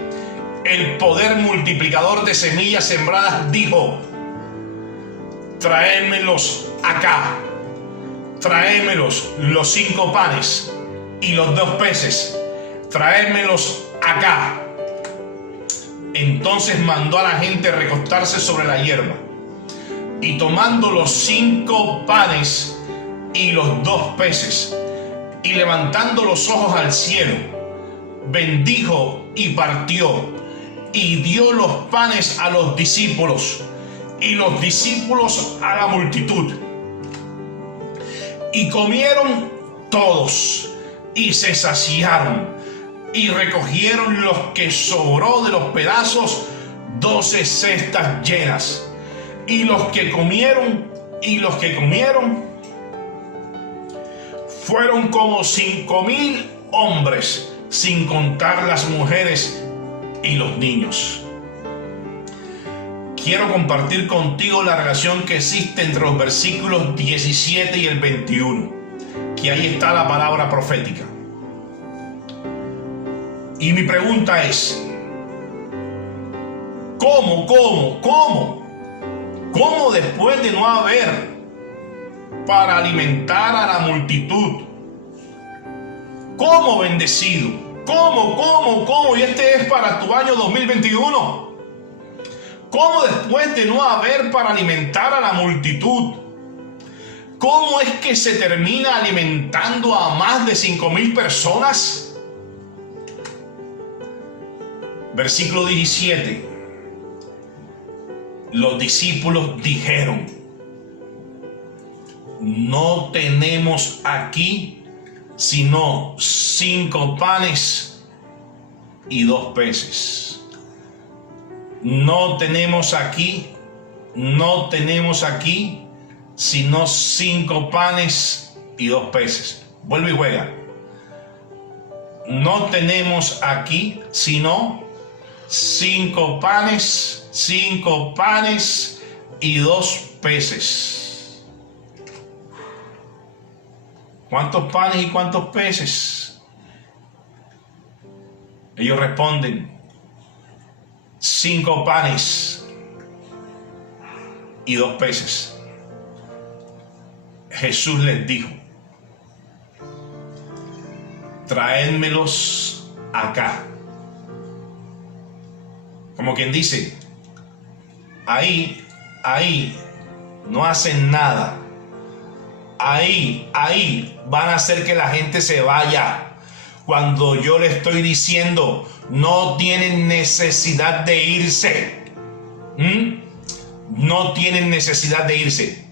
el poder multiplicador de semillas sembradas dijo: traédmelos acá, traédmelos los 5 panes y los 2 peces, traédmelos acá. Entonces mandó a la gente recostarse sobre la hierba, y tomando los 5 panes y los 2 peces, y levantando los ojos al cielo, bendijo y partió, y dio los panes a los discípulos, y los discípulos a la multitud. Y comieron todos, y se saciaron, y recogieron los que sobró de los pedazos 12 cestas llenas. Y los que comieron fueron como 5,000 hombres, sin contar las mujeres y los niños. Quiero compartir contigo la relación que existe entre los versículos 17 y el 21, que ahí está la palabra profética. Y mi pregunta es: ¿cómo después de no haber para alimentar a la multitud? ¿Cómo, bendecido? ¿Cómo? Y este es para tu año 2021. ¿Cómo después de no haber para alimentar a la multitud? ¿Cómo es que se termina alimentando a más de 5,000 personas? Versículo 17. los discípulos dijeron: no tenemos aquí sino 5 panes y 2 peces. No tenemos aquí sino 5 panes y 2 peces. Vuelve y juega. No tenemos aquí sino 5 panes y 2 peces. ¿Cuántos panes y cuántos peces? Ellos responden: 5 panes y 2 peces. Jesús les dijo: traédmelos acá. Como quien dice, ahí no hacen nada. Ahí van a hacer que la gente se vaya. Cuando yo le estoy diciendo, no tienen necesidad de irse. No tienen necesidad de irse.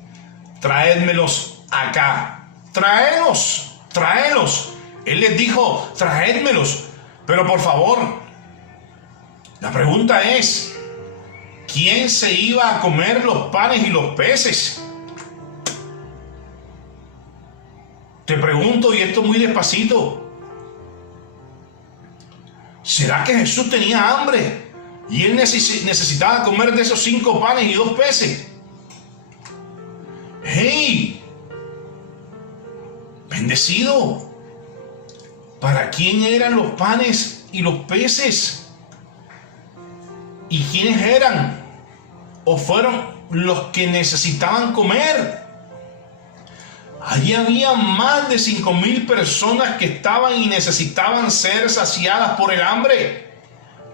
Traédmelos acá. Traédlos. Él les dijo: traédmelos. Pero por favor, la pregunta es: ¿quién se iba a comer los panes y los peces? Te pregunto, y esto muy despacito: ¿será que Jesús tenía hambre y él necesitaba comer de esos 5 panes y 2 peces? ¡Hey! Bendecido, ¿para quién eran los panes y los peces? ¿Y quiénes eran o fueron los que necesitaban comer? Allí había más de 5,000 personas que estaban y necesitaban ser saciadas por el hambre,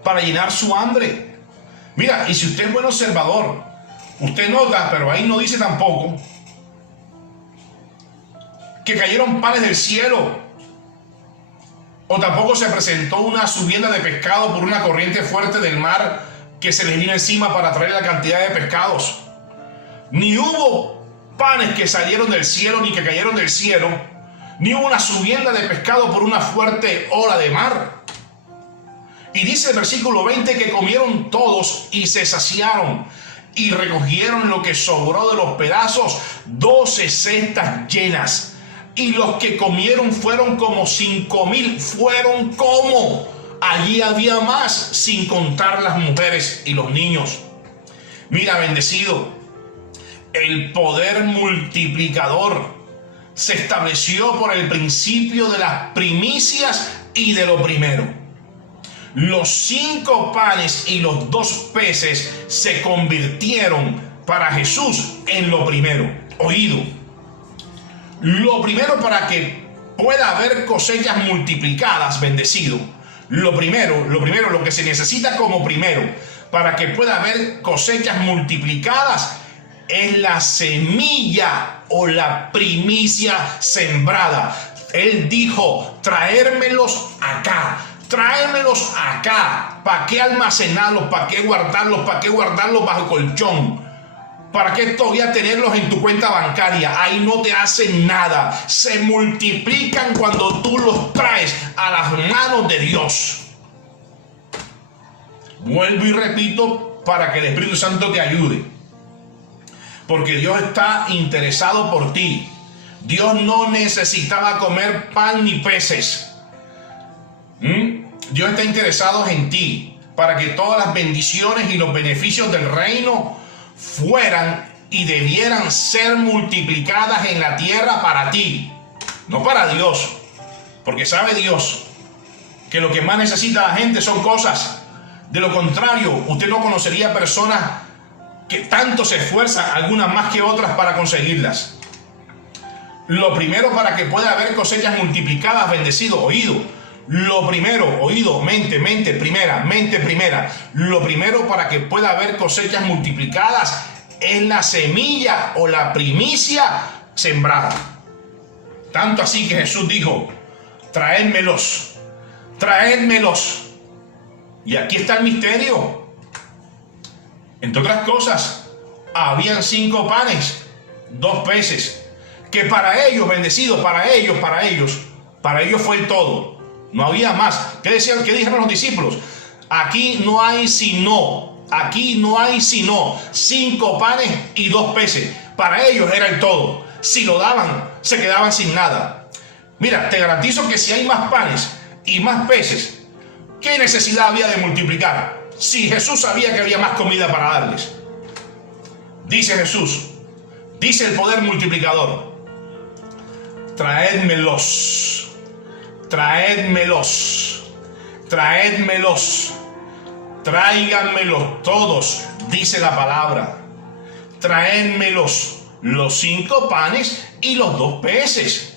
para llenar su hambre. Mira, y si usted es buen observador, usted nota, pero ahí no dice tampoco, que cayeron panes del cielo, o tampoco se presentó una subienda de pescado por una corriente fuerte del mar que se les vino encima para traer la cantidad de pescados. Ni hubo panes que salieron del cielo ni que cayeron del cielo, ni hubo una subienda de pescado por una fuerte ola de mar. Y dice el versículo 20 que comieron todos y se saciaron, y recogieron lo que sobró de los pedazos, 12 cestas llenas. Y los que comieron fueron como 5,000. Fueron como. Allí había más, sin contar las mujeres y los niños. Mira, bendecido, el poder multiplicador se estableció por el principio de las primicias y de lo primero. Los 5 panes y los 2 peces se convirtieron para Jesús en lo primero. Oído. Lo primero para que pueda haber cosechas multiplicadas, bendecido. Lo primero, lo que se necesita como primero para que pueda haber cosechas multiplicadas es la semilla o la primicia sembrada. Él dijo: traérmelos acá. Tráemelos acá. ¿Para qué almacenarlos? ¿Para qué guardarlos? ¿Para qué guardarlos bajo colchón? ¿Para qué todavía tenerlos en tu cuenta bancaria? Ahí no te hacen nada. Se multiplican cuando tú los traes a las manos de Dios. Vuelvo y repito para que el Espíritu Santo te ayude. Porque Dios está interesado por ti. Dios no necesitaba comer pan ni peces. Dios está interesado en ti para que todas las bendiciones y los beneficios del reino fueran y debieran ser multiplicadas en la tierra para ti, no para Dios, porque sabe Dios que lo que más necesita la gente son cosas. De lo contrario, usted no conocería personas que tanto se esfuerzan, algunas más que otras, para conseguirlas. Lo primero para que pueda haber cosechas multiplicadas, bendecido, oído. Lo primero, oído, mente primera. Lo primero para que pueda haber cosechas multiplicadas es la semilla o la primicia sembrada. Tanto así que Jesús dijo: traédmelos. Y aquí está el misterio. Entre otras cosas, habían 5 panes, 2 peces, que para ellos, bendecidos, para ellos fue el todo. No había más. ¿Qué decían? ¿Qué dijeron los discípulos? Aquí no hay sino 5 panes y 2 peces. Para ellos era el todo. Si lo daban, se quedaban sin nada. Mira, te garantizo que si hay más panes y más peces, ¿qué necesidad había de multiplicar? Si Jesús sabía que había más comida para darles. Dice Jesús, dice el poder multiplicador: traédmelos, tráiganmelos todos, dice la palabra. Traédmelos, los 5 panes y los 2 peces.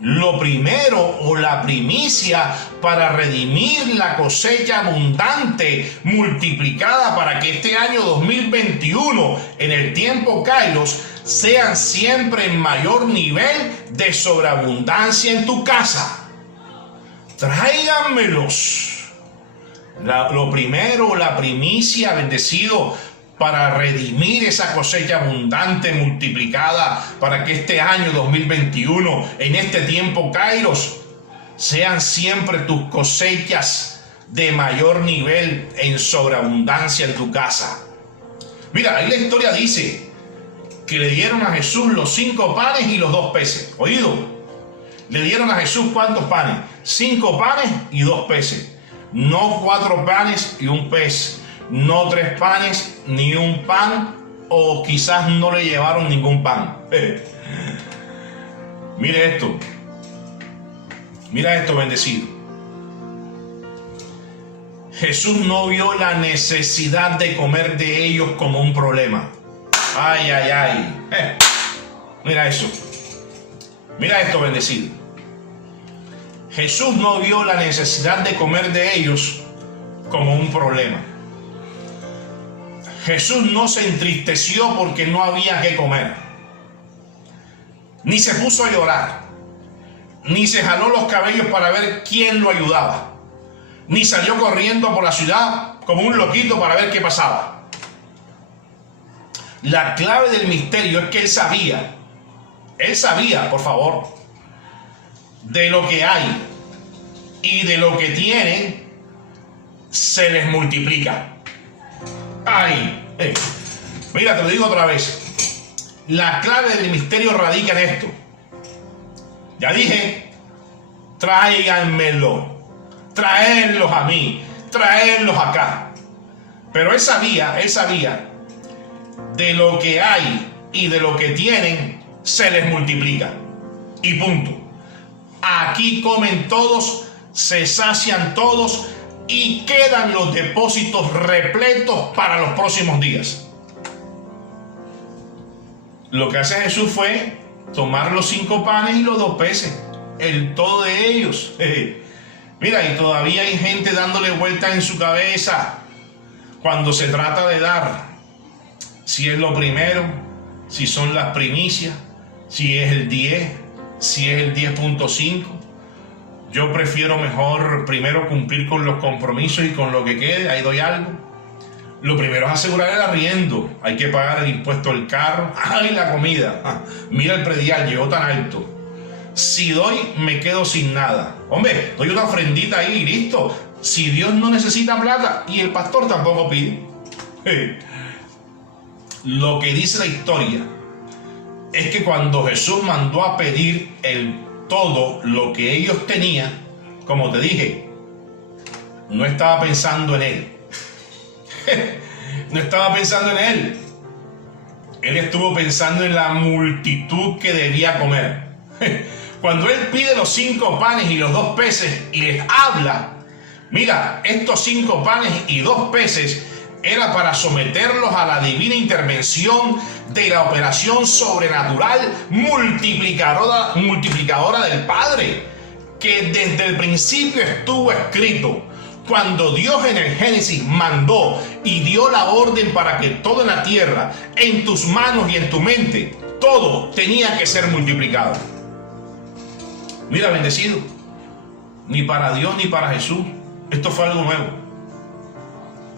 Lo primero o la primicia para redimir la cosecha abundante multiplicada para que este año 2021 en el tiempo Kairos sean siempre en mayor nivel de sobreabundancia en tu casa. Tráiganmelos. Lo primero, la primicia, bendecido, para redimir esa cosecha abundante multiplicada para que este año 2021 en este tiempo Kairos sean siempre tus cosechas de mayor nivel en sobreabundancia en tu casa. Mira, ahí la historia dice que le dieron a Jesús los 5 panes y los 2 peces. ¿Oído? Le dieron a Jesús ¿cuántos panes? 5 panes y 2 peces. No 4 panes y 1 pez. No 3 panes ni 1 pan, o quizás no le llevaron ningún pan. Mire esto. Mira esto, bendecido. Jesús no vio la necesidad de comer de ellos como un problema. Ay, ay, ay. Mira eso. Mira esto, bendecido. Jesús no vio la necesidad de comer de ellos como un problema. Jesús no se entristeció porque no había que comer, ni se puso a llorar, ni se jaló los cabellos para ver quién lo ayudaba, ni salió corriendo por la ciudad como un loquito para ver qué pasaba. La clave del misterio es que él sabía, por favor, de lo que hay y de lo que tienen se les multiplica. Ay, mira, te lo digo otra vez. La clave del misterio radica en esto. Ya dije, tráiganmelo, traedlos a mí, traedlos acá. Pero él sabía de lo que hay y de lo que tienen se les multiplica. Y punto. Aquí comen todos, se sacian todos y quedan los depósitos repletos para los próximos días. Lo que hace Jesús fue tomar los 5 panes y los 2 peces, el todo de ellos. Mira, y todavía hay gente dándole vuelta en su cabeza cuando se trata de dar. Si es lo primero, si son las primicias, si es el 10, si es el 10.5. Yo prefiero mejor primero cumplir con los compromisos y con lo que quede, ahí doy algo. Lo primero es asegurar el arriendo, hay que pagar el impuesto del carro, ay, la comida, mira el predial, llegó tan alto. Si doy, me quedo sin nada. Hombre, doy una ofrendita ahí y listo. Si Dios no necesita plata y el pastor tampoco pide. Lo que dice la historia es que cuando Jesús mandó a pedir todo lo que ellos tenían, como te dije, no estaba pensando en él. No estaba pensando en él. Él estuvo pensando en la multitud que debía comer. Cuando él pide los 5 panes y los 2 peces y les habla, mira, estos 5 panes y 2 peces era para someterlos a la divina intervención de la operación sobrenatural multiplicadora del Padre, que desde el principio estuvo escrito. Cuando Dios en el Génesis mandó y dio la orden para que todo en la tierra, en tus manos y en tu mente, todo tenía que ser multiplicado. Mira, bendecido, ni para Dios ni para Jesús esto fue algo nuevo.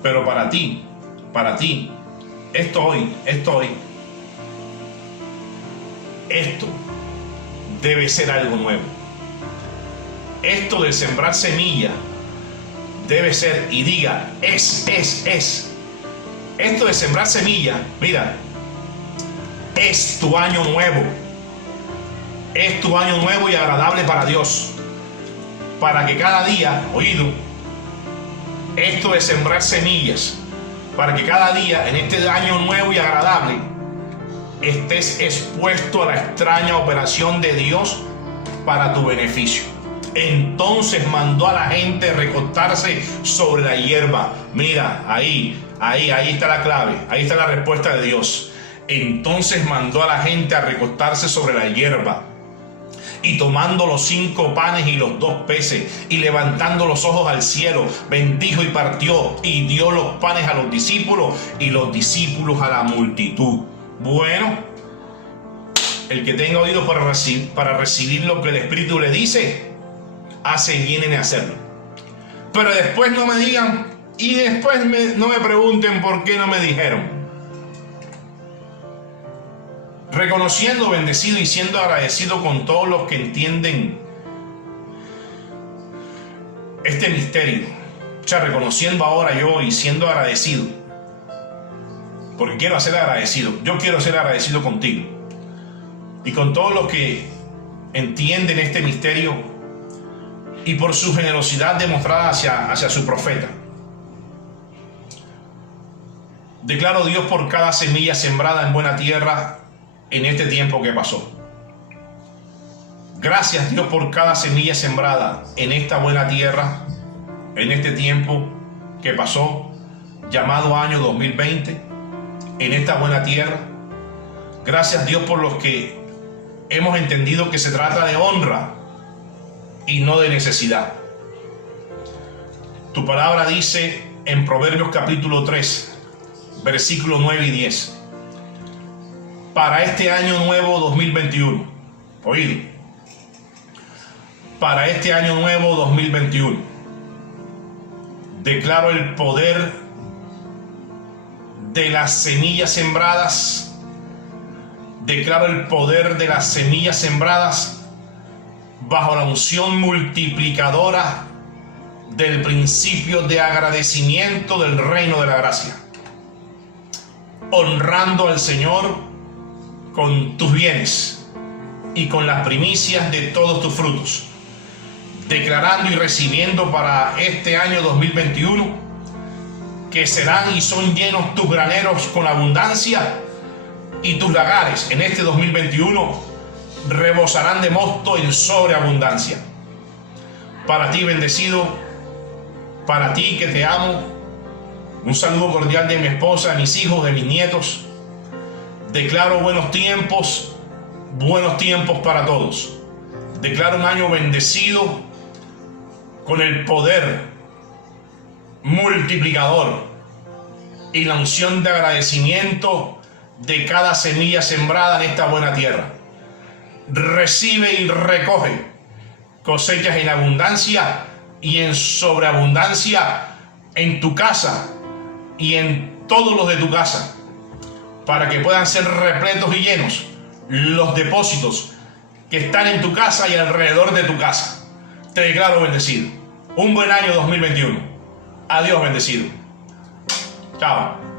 Pero para ti, Esto debe ser algo nuevo. Esto de sembrar semilla debe ser, y diga, es. Esto de sembrar semilla, mira, es tu año nuevo. Es tu año nuevo y agradable para Dios. Para que cada día, oído, esto de sembrar semillas, para que cada día en este año nuevo y agradable estés expuesto a la extraña operación de Dios para tu beneficio. Entonces mandó a la gente recostarse sobre la hierba. Mira, ahí está la clave, ahí está la respuesta de Dios. Entonces mandó a la gente a recostarse sobre la hierba. Y tomando los 5 panes y los 2 peces, y levantando los ojos al cielo, bendijo y partió, y dio los panes a los discípulos, y los discípulos a la multitud. Bueno, el que tenga oído para recibir lo que el Espíritu le dice, hace bien en hacerlo. Pero después no me digan, y después no me pregunten por qué no me dijeron. Reconociendo, bendecido y siendo agradecido con todos los que entienden este misterio. O sea, reconociendo ahora yo y siendo agradecido. Porque quiero ser agradecido. Yo quiero ser agradecido contigo. Y con todos los que entienden este misterio y por su generosidad demostrada hacia su profeta. Declaro Dios por cada semilla sembrada en buena tierra en este tiempo que pasó. Gracias Dios por cada semilla sembrada en esta buena tierra, en este tiempo que pasó, llamado año 2020, en esta buena tierra. Gracias Dios por los que hemos entendido que se trata de honra y no de necesidad. Tu palabra dice en Proverbios capítulo 3, versículos 9 y 10. Para este año nuevo 2021, oído, para este año nuevo 2021, declaro el poder de las semillas sembradas, declaro el poder de las semillas sembradas bajo la unción multiplicadora del principio de agradecimiento del reino de la gracia, honrando al Señor con tus bienes y con las primicias de todos tus frutos, declarando y recibiendo para este año 2021 que serán y son llenos tus graneros con abundancia, y tus lagares en este 2021 rebosarán de mosto en sobreabundancia. Para ti, bendecido, para ti que te amo, un saludo cordial de mi esposa, de mis hijos, de mis nietos. Declaro buenos tiempos para todos. Declaro un año bendecido con el poder multiplicador y la unción de agradecimiento de cada semilla sembrada en esta buena tierra. Recibe y recoge cosechas en abundancia y en sobreabundancia en tu casa y en todos los de tu casa, para que puedan ser repletos y llenos los depósitos que están en tu casa y alrededor de tu casa. Te declaro bendecido. Un buen año 2021. Adiós, bendecido. Chao.